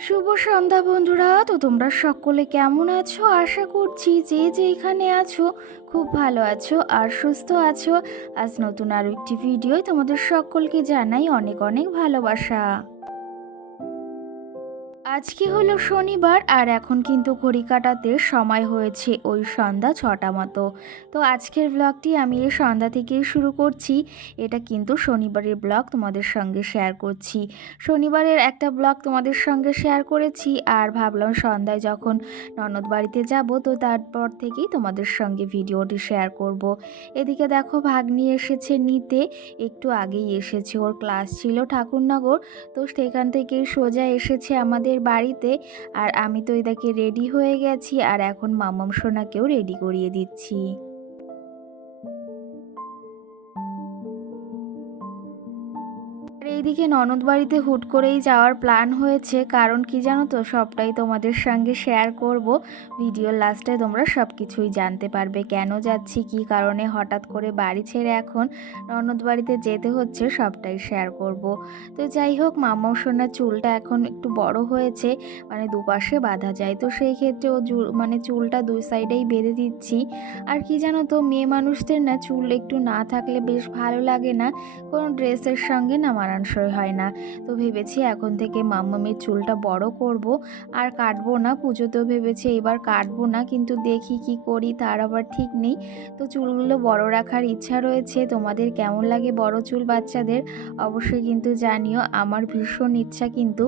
শুভ সন্ধ্যা বন্ধুরা, তো তোমরা সকলে কেমন আছো? আশা করছি যে যে এখানে আছো, খুব ভালো আছো আর সুস্থ আছো। আজ নতুন আরও একটি ভিডিও তোমাদের সকলকে জানাই অনেক অনেক ভালোবাসা। আজকে হলো শনিবার আর এখন কিন্তু ঘড়ি কাটাতে সময় হয়েছে ওই সন্ধ্যা ছটা মতো। তো আজকের ব্লগটি আমি এই সন্ধ্যা থেকেই শুরু করছি। এটা কিন্তু শনিবারের ব্লগ তোমাদের সঙ্গে শেয়ার করছি। শনিবারের একটা ব্লগ তোমাদের সঙ্গে শেয়ার করেছি আর ভাবলাম সন্ধ্যায় যখন ননদ বাড়িতে যাব তো তারপর থেকেই তোমাদের সঙ্গে ভিডিওটি শেয়ার করব। এদিকে দেখো ভাগ্নি এসেছে নিতে, একটু আগেই এসেছে, ওর ক্লাস ছিল ঠাকুরনগর। তো সেখান থেকেই সোজা এসেছে আমাদের বাড়িতে। আর আমি তো এদাকে রেডি হয়ে গেছি, আর এখন মামাম সোনাকেও রেডি করিয়ে দিচ্ছি। এইদিকে ননদ বাড়িতে হুট করেই যাওয়ার প্ল্যান হয়েছে। কারণ কি জানো তো? সবটাই তোমাদের সঙ্গে শেয়ার করব। ভিডিওর লাস্টে তোমরা সব কিছুই জানতে পারবে। কেন যাচ্ছি, কি কারণে হঠাৎ করে বাড়ি ছেড়ে এখন ননদ বাড়িতে যেতে হচ্ছে, সবটাই শেয়ার করব। তো যাই হোক মামাও সোনার চুলটা এখন একটু বড় হয়েছে। মানে দুপাশে বাঁধা যায়। তো সেই ক্ষেত্রে ও মানে চুলটা দুই সাইডেই বেঁধে দিচ্ছি। আর কি জানো তো? মেয়ে মানুষদের না চুল একটু না থাকলে বেশ ভালো লাগে না। কোনো ড্রেসের সঙ্গে না মানানসই হয় না। তো ভেবেছি এখন থেকে মাম্মামের চুলটা বড় করব আর কাটবো না। পুজোতেও ভেবেছি এবার কাটবো না, কিন্তু দেখি কি করি, তার আবার ঠিক নেই। তো চুলগুলো বড় রাখার ইচ্ছা রয়েছে। তোমাদের কেমন লাগে বড় চুল বাচ্চাদের? অবশ্যই কিন্তু জানিও, আমার ভীষণ ইচ্ছা কিন্তু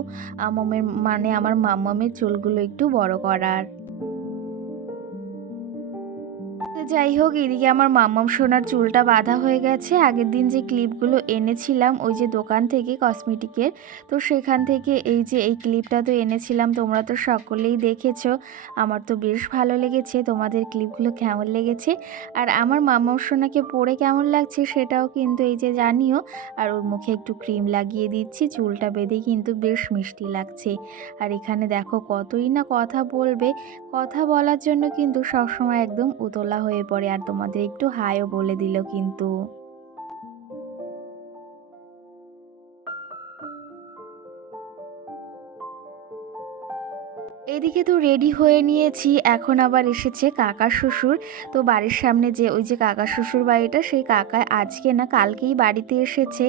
আমামের মানে আমার মাম্মামের চুলগুলো একটু বড় করার। যাই হোক, এদিকে আমার মাম্মাম সোনার চুলটা বাঁধা হয়ে গেছে। আগের দিন যে ক্লিপগুলো এনেছিলাম, ওই যে দোকান থেকে কসমেটিকের, তো সেখান থেকে এই যে এই ক্লিপটা তো এনেছিলাম, তোমরা তো সকলেই দেখেছ। আমার তো বেশ ভালো লেগেছে, তোমাদের ক্লিপগুলো কেমন লেগেছে? আর আমার মাম্মাম সোনাকে পরে কেমন লাগছে সেটাও কিন্তু এই যে জানিও। আর ওর মুখে একটু ক্রিম লাগিয়ে দিচ্ছি, চুলটা বেঁধে কিন্তু বেশ মিষ্টি লাগছে। আর এখানে দেখো কতই না কথা বলবে। কথা বলার জন্য কিন্তু সবসময় একদম উতলা হয়ে পড়ে আর তোমাদের একটু হাইও বলে দিল কিন্তু। এদিকে তো রেডি হয়ে নিয়েছি, এখন আবার এসেছে কাকা শ্বশুর। তো বাড়ির সামনে যে ওই যে কাকা শ্বশুর বাড়িটা, সেই কাকা আজকে না কালকেই বাড়িতে এসেছে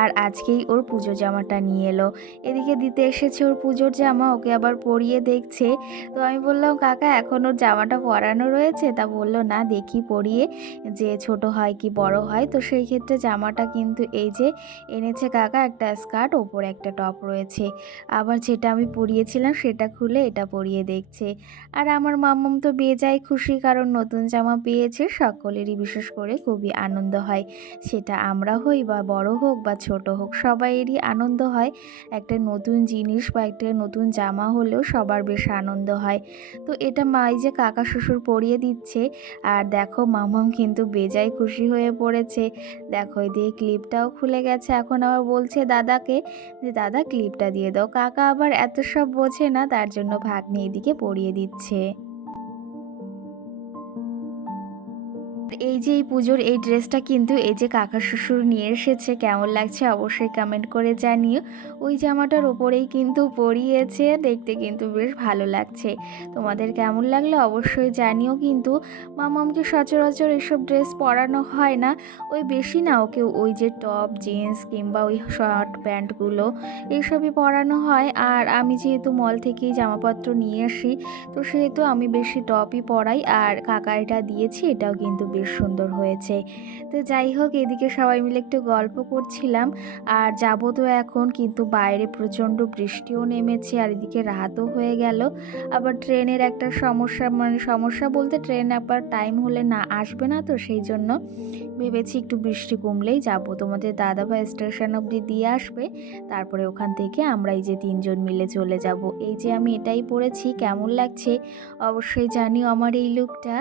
আর আজকেই ওর পুজো জামাটা নিয়ে এলো। এদিকে দিতে এসেছে ওর পুজোর জামা, ওকে আবার পরিয়ে দেখছে। তো আমি বললাম, কাকা, এখন ওর জামাটা পরানো রয়েছে? তা বলল, না, দেখি পরিয়ে, যে ছোট হয় কি বড় হয়। তো সেই ক্ষেত্রে জামাটা কিন্তু এই যে এনেছে কাকা একটা স্কার্ট ওপরে একটা টপ রয়েছে। আবার যেটা আমি পরিয়েছিলাম, সেটা খুলে এটা পরিয়ে দেখছে। আর আমার মাম্মাম তো বেজায় খুশি, কারণ নতুন জামা পেয়েছে সকলেরই। বিশেষ করে খুবই আনন্দ হয়। সেটা আমরা হই বা বড় হোক বা ছোট হোক, সবাইয়েরই আনন্দ হয়। একটা নতুন জিনিস বা একটা নতুন জামা হলেও সবার বেশ আনন্দ হয়। তো এটা মাই যে কাকা শ্বশুর পরিয়ে দিচ্ছে, আর দেখো মামাম কিন্তু বেজায় খুশি হয়ে পড়েছে। দেখো দিয়ে ক্লিপটাও খুলে গেছে। এখন আবার বলছে দাদাকে যে, দাদা, ক্লিপটা দিয়ে দাও। কাকা আবার এত সব বোঝে না, তার জন্য ভাগ্নি এদিকে পড়িয়ে দিচ্ছে। এই যে এই পুজোর এই ড্রেসটা কিন্তু এই যে কাকা শ্বশুর নিয়ে এসেছে, কেমন লাগছে অবশ্যই কমেন্ট করে জানিও। ওই জামাটার ওপরেই কিন্তু পরিয়েছে, দেখতে কিন্তু বেশ ভালো লাগছে। তোমাদের কেমন লাগল অবশ্যই জানিও কিন্তু। মামামকে সচরাচর এসব ড্রেস পরানো হয় না। ওই বেশি না, ওকে ওই যে টপ, জিন্স কিংবা ওই শর্ট প্যান্টগুলো এইসবই পরানো হয়। আর আমি যেহেতু মল থেকেই জামাপত্র নিয়ে আসি, তো সেহেতু আমি বেশি টপই পরাই। আর কাকা এটা দিয়েছি, এটাও কিন্তু বেশ সুন্দর হয়েছে। তো যাই হোক, এদিকে সবাই মিলে একটু গল্প করছিলাম। আর যাব তো এখন, কিন্তু বাইরে প্রচণ্ড বৃষ্টিও নেমেছে, আর এদিকে রাতও হয়ে গেল। আবার ট্রেনের একটা সমস্যা মানে সমস্যা বলতে ট্রেন আবার টাইম হলে না আসবে না তো সেই জন্য ভেবেছি একটু বৃষ্টি কমলেই যাব। তোমাদের দাদাভাই স্টেশন অবধি দিয়ে আসবে, তারপরে ওখান থেকে আমরা এই যে তিনজন মিলে চলে যাব। এই যে আমি এটাই পড়েছি, কেমন লাগছে? অবশ্যই জানিও আমার এই লুকটা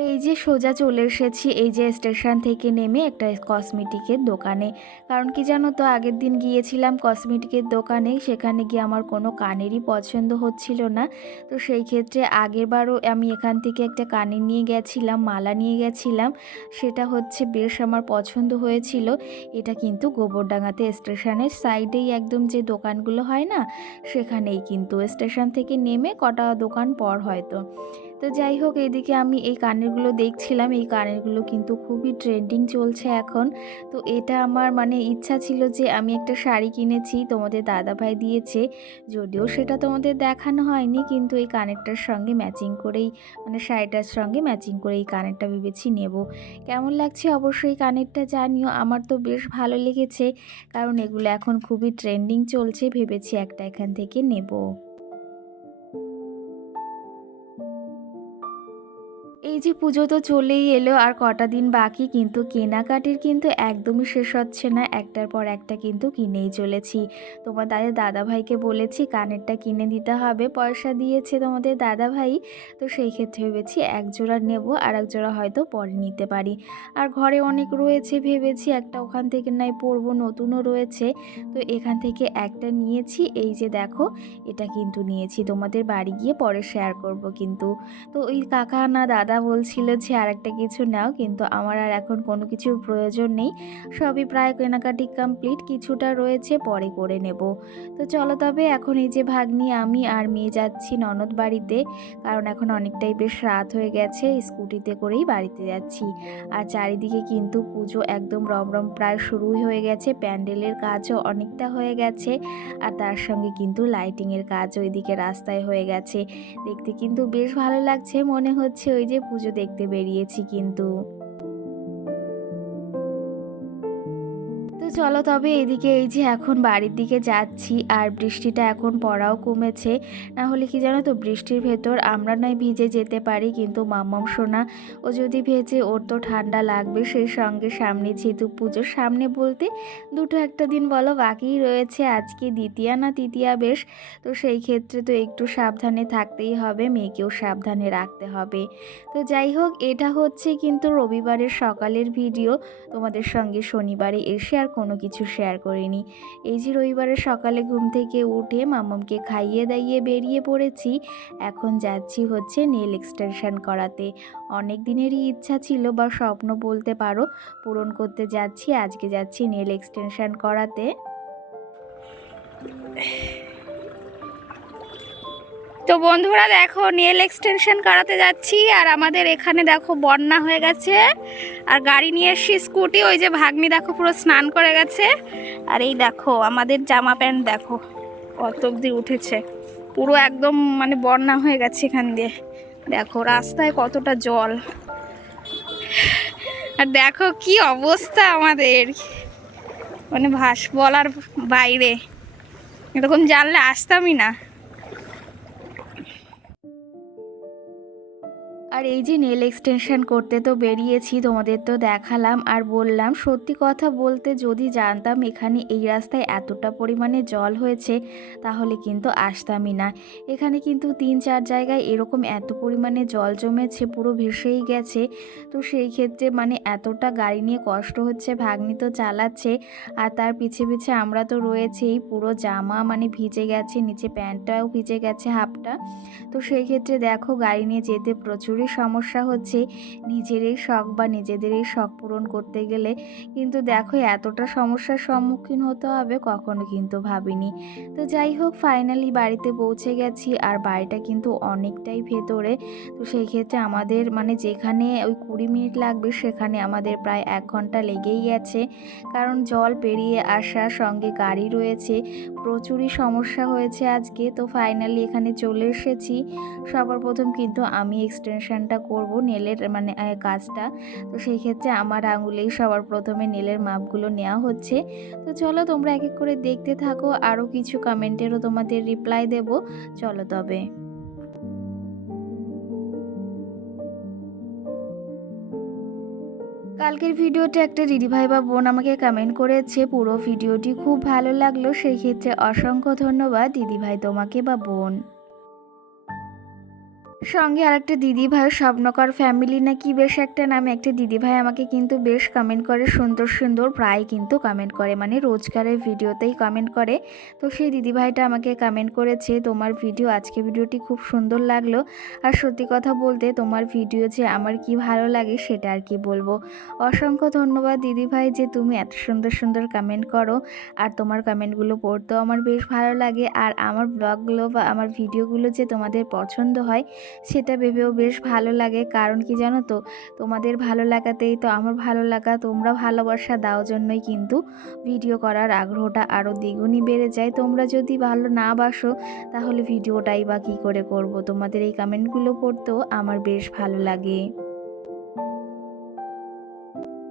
আর এই যে সোজা চলে এসেছি, এই যে স্টেশন থেকে নেমে একটা কসমেটিকের দোকানে। কারণ কি জানো তো, আগের দিন গিয়েছিলাম কসমেটিকের দোকানে, সেখানে গিয়ে আমার কোনো কানেরই পছন্দ হচ্ছিল না। তো সেই ক্ষেত্রে আগেরবারও আমি এখান থেকে একটা কানের নিয়ে গেছিলাম, মালা নিয়ে গেছিলাম। সেটা হচ্ছে বেশ আমার পছন্দ হয়েছিল। এটা কিন্তু গোবরডাঙ্গাতে স্টেশনের সাইডেই একদম যে দোকানগুলো হয় না, সেখানেই কিন্তু স্টেশন থেকে নেমে কটা দোকান পর হয়তো। তো যাই হোক এইদিকে আমি এই কানেরগুলো দেখছিলাম। এই কানেরগুলো কিন্তু খুবই ট্রেন্ডিং চলছে এখন। তো এটা আমার মানে ইচ্ছা ছিল যে আমি একটা শাড়ি কিনেছি, তোমাদের দাদাভাই দিয়েছে। যদিও সেটা তোমাদের দেখানো হয়নি, কিন্তু এই কানেরটার সঙ্গে ম্যাচিং করেই মানে শাড়িটার সঙ্গে ম্যাচিং করে এই কানেরটা ভেবেছি নেব। কেমন লাগছে অবশ্যই কানেরটা জানিও। আমার তো বেশ ভালো লেগেছে, কারণ এগুলো এখন খুবই ট্রেন্ডিং চলছে। ভেবেছি একটা এখান থেকে নেব। যে পুজো তো চলেই এলো, আর কটা দিন বাকি, কিন্তু কেনাকাটির কিন্তু একদমই শেষ হচ্ছে না। একটার পর একটা কিন্তু কিনেই চলেছি। তোমার দাদা, দাদাভাইকে বলেছি, কানেরটা কিনে দিতে হবে। পয়সা দিয়েছে তোমাদের দাদাভাই, তো সেই ক্ষেত্রে ভেবেছি এক জোড়া নেব, আর এক জোড়া হয়তো পরে নিতে পারি। আর ঘরে অনেক রয়েছে ভেবেছি, একটা ওখান থেকে নাই পরবো, নতুনও রয়েছে। তো এখান থেকে একটা নিয়েছি, এই যে দেখো, এটা কিন্তু নিয়েছি। তোমাদের বাড়ি গিয়ে পরে শেয়ার করব কিন্তু। তো ওই কাকা না দাদা বলছিল যে আর একটা কিছু নাও, কিন্তু আমার আর এখন কোনো কিছুর প্রয়োজন নেই। সবই প্রায় কেনাকাটি কমপ্লিট, কিছুটা রয়েছে, পরে করে নেব। তো চলো তবে, এখন এই যে ভাগ্নি, আমি আর মেয়ে যাচ্ছি ননদ বাড়িতে। কারণ এখন অনেকটাই বেশ রাত হয়ে গেছে, স্কুটিতে করেই বাড়িতে যাচ্ছি। আর চারিদিকে কিন্তু পুজো একদম রমরম প্রায় শুরুই হয়ে গেছে, প্যান্ডেলের কাজও অনেকটা হয়ে গেছে। আর তার সঙ্গে কিন্তু লাইটিংয়ের কাজ ওইদিকে রাস্তায় হয়ে গেছে। দেখতে কিন্তু বেশ ভালো লাগছে, মনে হচ্ছে ওই যে পুজো দেখতে বেরিয়েছি কিন্তু চলো, তবে এদিকে এই যে এখন বাড়ির দিকে যাচ্ছি আর বৃষ্টিটা এখন পড়াও কমেছে, না হলে কি জানো তো বৃষ্টির ভেতর আমরা নয় ভিজে যেতে পারি, কিন্তু মাম্মাম সোনা, ও যদি ভেজে ওর তো ঠান্ডা লাগবে, সেই সঙ্গে সামনে যেহেতু পুজোর সামনে বলতে দুটো একটা দিন বলো বাকিই রয়েছে, আজকে দ্বিতীয়া না তৃতীয়া বেশ, তো সেই ক্ষেত্রে তো একটু সাবধানে থাকতেই হবে, মেয়েকেও সাবধানে রাখতে হবে। তো যাই হোক, এটা হচ্ছে কিন্তু রবিবারের সকালের ভিডিও, তোমাদের সঙ্গে শনিবারে এসে আর কোনো কিছু শেয়ার করিনি। এই যে রবিবারের সকালে ঘুম থেকে উঠে মামামকে খাইয়ে দাইয়ে বেরিয়ে পড়েছি, এখন যাচ্ছি হচ্ছে নেল এক্সটেনশন করাতে। অনেক দিনেরই ইচ্ছা ছিল বা স্বপ্ন বলতে পারো, পূরণ করতে যাচ্ছি, আজকে যাচ্ছি নেল এক্সটেনশন করাতে। তো বন্ধুরা দেখো নেল এক্সটেনশন করাতে যাচ্ছি, আর আমাদের এখানে দেখো বন্যা হয়ে গেছে। আর গাড়ি নিয়ে এসছি স্কুটি, ওই যে ভাগ্নি দেখো পুরো স্নান করে গেছে। আর এই দেখো, আমাদের জামা প্যান্ট দেখো, কত অব্দি উঠেছে। পুরো একদম মানে বন্যা হয়ে গেছে এখান দিয়ে। দেখো, রাস্তায় কতটা জল। আর দেখো কি অবস্থা আমাদের। মানে ভাস, বলার বাইরে। এরকম জানলে আসতামই না। আর এই যে নেল এক্সটেনশন করতে তো বেরিয়েছি, তোমাদের তো দেখালাম আর বললাম, সত্যি কথা বলতে যদি জানতাম এখানে এই রাস্তায় এতটা পরিমাণে জল হয়েছে, তাহলে কিন্তু আসতামই না। এখানে কিন্তু তিন চার জায়গায় এরকম এত পরিমাণে জল জমেছে, পুরো ভেসেই গেছে। তো সেই ক্ষেত্রে মানে এতটা গাড়ি নিয়ে কষ্ট হচ্ছে, ভাগ্নি তো চালাচ্ছে, আর তার পিছে পিছে আমরা তো রয়েছেই পুরো জামা মানে ভিজে গেছে, নিচে প্যান্টটাও ভিজে গেছে হাফটা। তো সেই ক্ষেত্রে দেখো গাড়ি নিয়ে যেতে প্রচুরই সমস্যা হচ্ছে নিজেরই শখ বা নিজেদেরই শখ পূরণ করতে গেলে কিন্তু দেখো এতটা সমস্যার সম্মুখীন হতে হবে কখনো কিন্তু ভাবিনি। তো যাই হোক ফাইনালি বাড়িতে পৌঁছে গেছি আর বাড়িটা কিন্তু অনেকটাই ভেতরে। তো সেই ক্ষেত্রে আমাদের মানে যেখানে ওই কুড়ি মিনিট লাগবে সেখানে আমাদের প্রায় এক ঘণ্টা লেগেই গেছে। কারণ জল পেরিয়ে আসা সঙ্গে গাড়ি রয়েছে, প্রচুরই সমস্যা হয়েছে আজকে। তো ফাইনালি এখানে চলে এসেছি। সবার প্রথম কিন্তু আমি এক্সটেনশনটা করব, নেলের মানে কাজটা তো সেই ক্ষেত্রে আমার আঙুলেই সবার প্রথমে নেলের মাপগুলো নেওয়া হচ্ছে। তো চলো তোমরা এক এক করে দেখতে থাকো আরও কিছু কমেন্টেরও তোমাদের রিপ্লাই দেব। চলো তবে। কালকের ভিডিওতে একটা দিদিভাই বা বোন আমাকে কমেন্ট করেছে, পুরো ভিডিওটি খুব ভালো লাগল, সেই ক্ষেত্রে অসংখ্য ধন্যবাদ দিদিভাই তোমাকে বা বোন। সঙ্গে আরেকটা দিদি ভাই স্বপ্নকর ফ্যামিলি না কি বেশ একটা নামে একটা দিদি ভাই আমাকে কিন্তু বেশ কমেন্ট করে, সুন্দর সুন্দর প্রায় কিন্তু কমেন্ট করে মানে রোজকারের ভিডিওতেই কমেন্ট করে। তো সেই দিদি ভাইটা আমাকে কমেন্ট করেছে, তোমার ভিডিও আজকে ভিডিওটি খুব সুন্দর লাগল। আর সত্যি কথা বলতে, তোমার ভিডিও যে আমার কি ভালো লাগে সেটা আর কি বলব। অসংখ্য ধন্যবাদ দিদি ভাই যে তুমি এত সুন্দর সুন্দর কমেন্ট করো, আর তোমার কমেন্টগুলো পড়তেও আমার বেশ ভালো লাগে। আর আমার ব্লগগুলো বা আমার ভিডিওগুলো যে তোমাদের পছন্দ হয় সেটা ভেবেও বেশ ভালো লাগে। কারণ কি জানো তো? তোমাদের ভালো লাগাতেই তো আমার ভালো লাগা, তোমরা ভালোবাসা দাও জন্যই কিন্তু ভিডিও করার আগ্রহটা আরও দ্বিগুণই বেড়ে যায়। তোমরা যদি ভালো না বাসো, তাহলে ভিডিওটাই বা কী করে করব? তোমাদের এই কমেন্টগুলো পড়তেও আমার বেশ ভালো লাগে।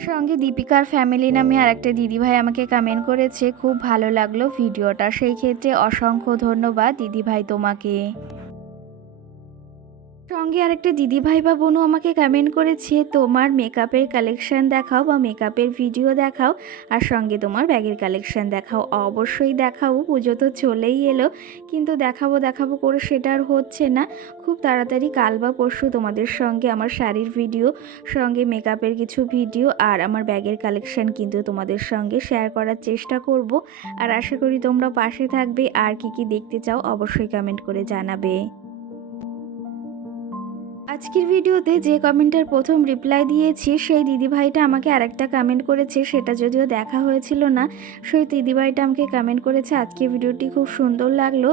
সঙ্গে দীপিকার ফ্যামিলি নামে আর একটা দিদিভাই আমাকে কমেন্ট করেছে, খুব ভালো লাগল ভিডিওটা সেই ক্ষেত্রে অসংখ্য ধন্যবাদ দিদিভাই তোমাকে। সঙ্গে আরেকটা দিদিভাই বা বোনও আমাকে কমেন্ট করেছে, তোমার মেকআপের কালেকশান দেখাও বা মেকআপের ভিডিও দেখাও, আর সঙ্গে তোমার ব্যাগের কালেকশন দেখাও। অবশ্যই দেখাও পুজো তো চলেই এলো, কিন্তু দেখাবো দেখাবো করে সেটা আর হচ্ছে না। খুব তাড়াতাড়ি কাল বা পরশু তোমাদের সঙ্গে আমার শাড়ির ভিডিও সঙ্গে মেকআপের কিছু ভিডিও আর আমার ব্যাগের কালেকশান কিন্তু তোমাদের সঙ্গে শেয়ার করার চেষ্টা করব। আর আশা করি তোমরা পাশে থাকবে, আর কি কি দেখতে চাও অবশ্যই কমেন্ট করে জানাবে। আজকের ভিডিওতে যে কমেন্টের প্রথম রিপ্লাই দিয়েছি, সেই দিদিভাইটা আমাকে আরেকটা কমেন্ট করেছে, সেটা যদিও দেখা হয়েছিল না। সেই দিদিভাইটা আমাকে কমেন্ট করেছে আজকে ভিডিওটি খুব সুন্দর লাগল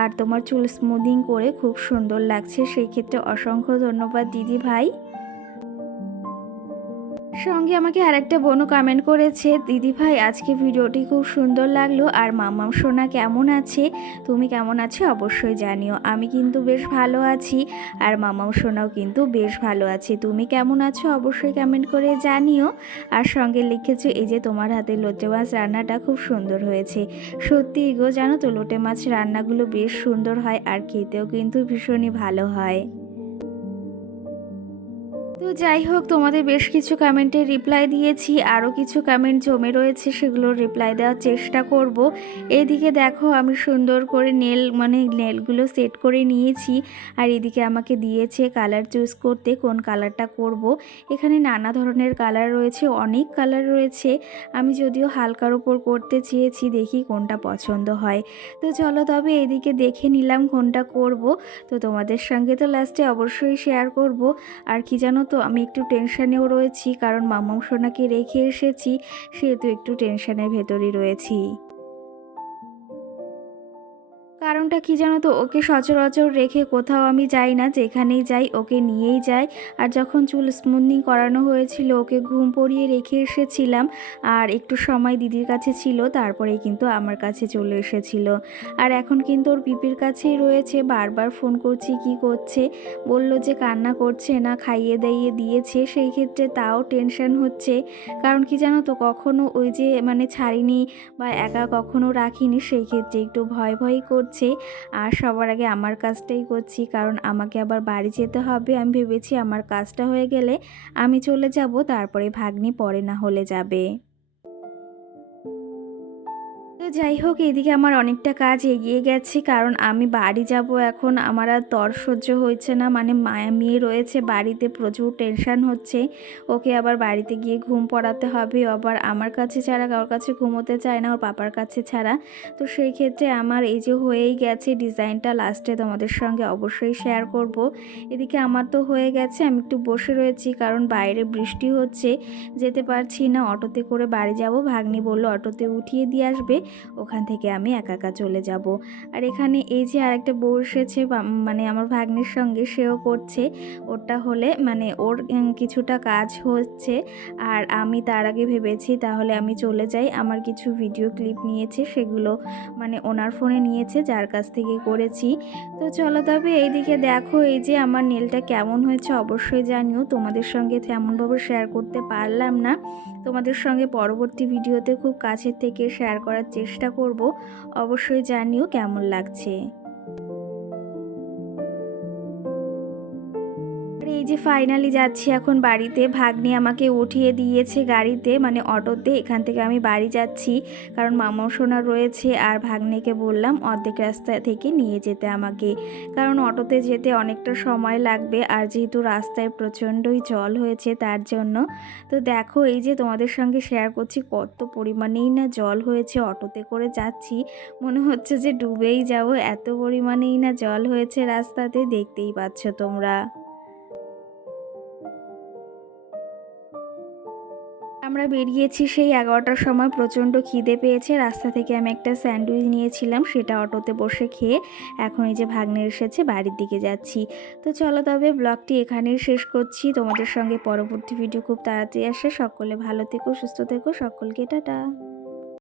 আর তোমার চুল স্মুদিং করে খুব সুন্দর লাগছে। সেই ক্ষেত্রে অসংখ্য ধন্যবাদ দিদি ভাই সঙ্গে আমাকে আরেকটা বোনও কমেন্ট করেছে, দিদি ভাই, আজকে ভিডিওটি খুব সুন্দর লাগল আর মামাম সোনা কেমন আছে? তুমি কেমন আছো? অবশ্যই জানিও। আমি কিন্তু বেশ ভালো আছি আর মামাম সোনাও কিন্তু বেশ ভালো আছে। তুমি কেমন আছো? অবশ্যই কমেন্ট করে জানিও। আর সঙ্গে লিখেছো, এই যে তোমার হাতে লোটে মাছ রান্নাটা খুব সুন্দর হয়েছে। সত্যি গো, জানো তো, লোটে মাছ রান্নাগুলো বেশ সুন্দর হয় আর খেতেও কিন্তু ভীষণই ভালো হয়। যাই হোক, তোমাদের বেশ কিছু কমেন্টে রিপ্লাই দিয়েছি। আরও কিছু কমেন্ট জমে রয়েছে, সেগুলোর রিপ্লাই দেওয়ার চেষ্টা করব। এদিকে দেখো, আমি সুন্দর করে নেল মানে নেলগুলো সেট করে নিয়েছি। আর এদিকে আমাকে দিয়েছে কালার চুজ করতে, কোন কালারটা করব। এখানে নানা ধরনের কালার রয়েছে, অনেক কালার রয়েছে। আমি যদিও হালকার ওপর করতে চেয়েছি, দেখি কোনটা পছন্দ হয়। তো চলো, তবে এদিকে দেখে নিলাম কোনটা করব। তো তোমাদের সঙ্গে তো লাস্টে অবশ্যই শেয়ার করব। আর কি জানো তো আমি একটু টেনশানেও রয়েছি কারণ মামাম সোনাকে রেখে এসেছি সেহেতু একটু টেনশানের ভেতরই রয়েছি। কারণটা কি জানো তো? ওকে সচরাচর রেখে কোথাও আমি যাই না, যেখানেই যাই ওকে নিয়েই যাই। আর যখন চুল স্মুথনিং করানো হয়েছিল, ওকে ঘুম পড়িয়ে রেখে এসেছিলাম। আর একটু সময় দিদির কাছে ছিল তারপরে কিন্তু আমার কাছে চলে এসেছিল। আর এখন কিন্তু ওর পিপির কাছেই রয়েছে। বারবার ফোন করছি, কি করছে? বলল যে কান্না করছে না, খাইয়ে দাইয়ে দিয়েছে। সেই ক্ষেত্রে তাও টেনশন হচ্ছে। কারণ কি জানো তো, কখনো ওই যে মানে ছাড়িনি বা একা কখনো রাখিনি, সেই ক্ষেত্রে একটু ভয় ভয়ই করছে। আর সবার আগে আমার কাজটাই করছি, কারণ আমাকে আবার বাড়ি যেতে হবে। আমি ভেবেছি আমার কাজটা হয়ে গেলে আমি চলে যাব, তারপরে ভাগ্নি পরে না হলে যাবে। তো যাই হোক, এদিকে আমার অনেকটা কাজ এগিয়ে গেছে, কারণ আমি বাড়ি যাব এখন। আমার আর তর সহ্য হয়েছে না মানে মায়া মেয়ে রয়েছে, বাড়িতে প্রচুর টেনশন হচ্ছে। ওকে আবার বাড়িতে গিয়ে ঘুম পড়াতে হবে আবার আমার কাছে ছাড়া, কারোর কাছে ঘুমোতে চায় না, ওর পাপার কাছে ছাড়া। তো সেই ক্ষেত্রে আমার এই যে হয়েই গেছে, ডিজাইনটা লাস্টে তোমাদের সঙ্গে অবশ্যই শেয়ার করব। এদিকে আমার তো হয়ে গেছে, আমি একটু বসে রয়েছি, কারণ বাইরে বৃষ্টি হচ্ছে, যেতে পারছি না, অটোতে করে বাড়ি যাব। ভাগ্নি বলল, অটোতে উঠিয়ে দিয়ে আসবে। ওখান থেকে আমি একা একা চলে যাব। আর এখানে এই যে আরেকটা বউ এসেছে মানে আমার ভাগ্নির সঙ্গে সেও করছে, ওরটা হলে মানে ওর কিছুটা কাজ হচ্ছে। আর আমি তার আগে ভেবেছি তাহলে আমি চলে যাই। আমার কিছু ভিডিও ক্লিপ নিয়েছে, সেগুলো মানে ওনার ফোনে নিয়েছে, যার কাছ থেকে করেছি। তো চলো তবে এইদিকে দেখো, এই যে আমার নেলটা কেমন হয়েছে, অবশ্যই জানিও। তোমাদের সঙ্গে তেমনভাবে শেয়ার করতে পারলাম না। তোমাদের সঙ্গে পরবর্তী ভিডিওতে খুব কাছের থেকে শেয়ার করার চেষ্টা করব। অবশ্যই জানিও কেমন লাগছে। এই যে ফাইনালি যাচ্ছি এখন বাড়িতে, ভাগ্নি আমাকে উঠিয়ে দিয়েছে গাড়িতে মানে অটোতে, এখান থেকে আমি বাড়ি যাচ্ছি। কারণ মামা সোনা রয়েছে, আর ভাগ্নিকে বললাম, অর্ধেক রাস্তা থেকে নিয়ে যেতে আমাকে। কারণ অটোতে যেতে অনেকটা সময় লাগবে, আর যেহেতু রাস্তায় প্রচণ্ডই জল হয়েছে তার জন্য। তো দেখো, এই যে তোমাদের সঙ্গে শেয়ার করছি, কত পরিমাণেই না জল হয়েছে, অটোতে করে যাচ্ছি। মনে হচ্ছে যে ডুবেই যাব, এত পরিমাণেই না জল হয়েছে রাস্তাতে, দেখতেই পাচ্ছ তোমরা। আমরা বেরিয়েছি সেই এগারোটার সময় প্রচণ্ড খিদে পেয়েছে। রাস্তা থেকে আমি একটা স্যান্ডউইচ নিয়েছিলাম, সেটা অটোতে বসে খেয়ে এখন এই যে ভাগ্নে এসেছে, বাড়ির দিকে যাচ্ছি। তো চলো তবে ব্লগটি এখানেই শেষ করছি। তোমাদের সঙ্গে পরবর্তী ভিডিও খুব তাড়াতাড়ি আসে। সকলে ভালো থেকো, সুস্থ থেকো, সকলকে টাটা।